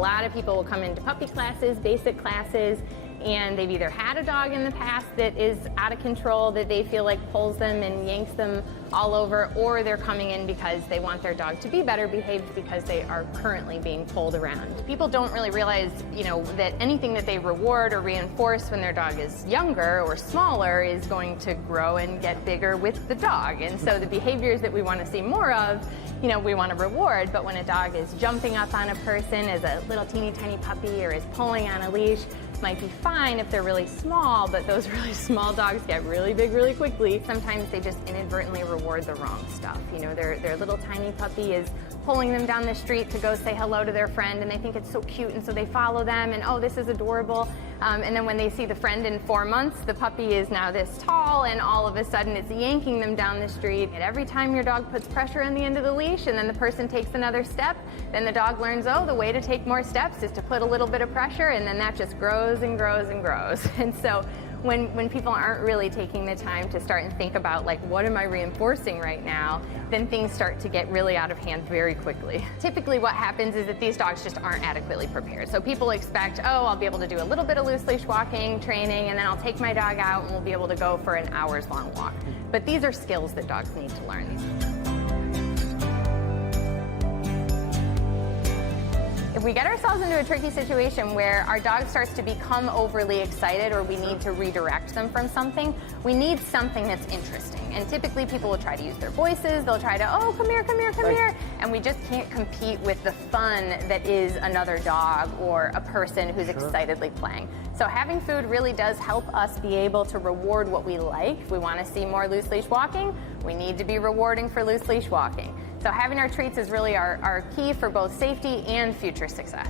lot of people will come into puppy classes, basic classes, and they've either had a dog in the past that is out of control, that they feel like pulls them and yanks them all over, or they're coming in because they want their dog to be better behaved because they are currently being pulled around. People don't really realize, that anything that they reward or reinforce when their dog is younger or smaller is going to grow and get bigger with the dog. And so the behaviors that we want to see more of, we want to reward, but when a dog is jumping up on a person as a little teeny tiny puppy or is pulling on a leash, might be fine if they're really small, but those really small dogs get really big really quickly. Sometimes they just inadvertently reward the wrong stuff. Their little tiny puppy is pulling them down the street to go say hello to their friend, and they think it's so cute, and so they follow them, and oh, this is adorable. And then when they see the friend in 4 months, the puppy is now this tall, and all of a sudden it's yanking them down the street. And every time your dog puts pressure on the end of the leash and then the person takes another step, then the dog learns, oh, the way to take more steps is to put a little bit of pressure, and then that just grows and grows and grows. And so when people aren't really taking the time to start and think about, like, what am I reinforcing right now, then things start to get really out of hand very quickly. Typically what happens is that these dogs just aren't adequately prepared. So people expect, oh, I'll be able to do a little bit of loose leash walking training, and then I'll take my dog out and we'll be able to go for an hour's long walk. But these are skills that dogs need to learn. If we get ourselves into a tricky situation where our dog starts to become overly excited, or we need to redirect them from something, we need something that's interesting. And typically people will try to use their voices, they'll try to, oh, come here, come here, come here. And we just can't compete with the fun that is another dog or a person who's excitedly playing. So having food really does help us be able to reward what we like. If we want to see more loose leash walking, we need to be rewarding for loose leash walking. So having our treats is really our key for both safety and future success.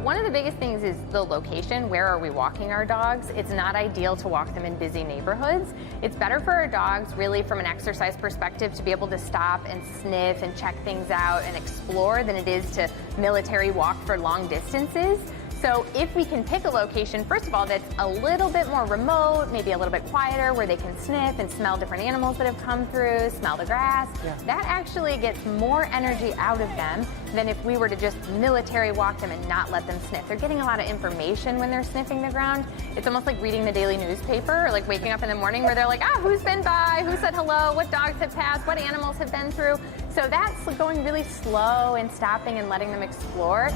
One of the biggest things is the location. Where are we walking our dogs? It's not ideal to walk them in busy neighborhoods. It's better for our dogs, really, from an exercise perspective, to be able to stop and sniff and check things out and explore than it is to military walk for long distances. So if we can pick a location, first of all, that's a little bit more remote, maybe a little bit quieter, where they can sniff and smell different animals that have come through, smell the grass, that actually gets more energy out of them than if we were to just military walk them and not let them sniff. They're getting a lot of information when they're sniffing the ground. It's almost like reading the daily newspaper, or like waking up in the morning where they're like, who's been by, who said hello, what dogs have passed, what animals have been through. So that's going really slow and stopping and letting them explore.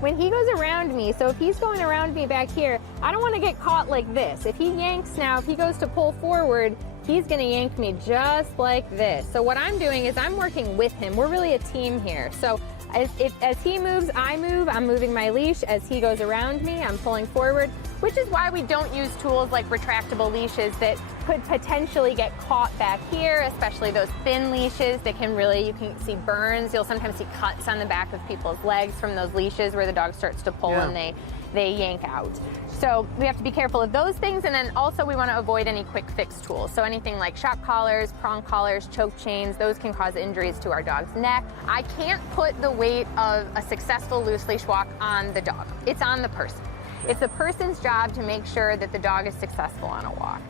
When he goes around me, so if he's going around me back here, I don't want to get caught like this. If he yanks now, if he goes to pull forward, he's going to yank me just like this. So what I'm doing is I'm working with him. We're really a team here. So as he moves, I move. I'm moving my leash. As he goes around me, I'm pulling forward, which is why we don't use tools like retractable leashes that could potentially get caught back here, especially those thin leashes that can really, you can see burns. You'll sometimes see cuts on the back of people's legs from those leashes where the dog starts to pull and they yank out. So we have to be careful of those things, and then also we want to avoid any quick fix tools. So anything like shock collars, prong collars, choke chains, those can cause injuries to our dog's neck. I can't put the weight of a successful loose leash walk on the dog. It's on the person. It's the person's job to make sure that the dog is successful on a walk.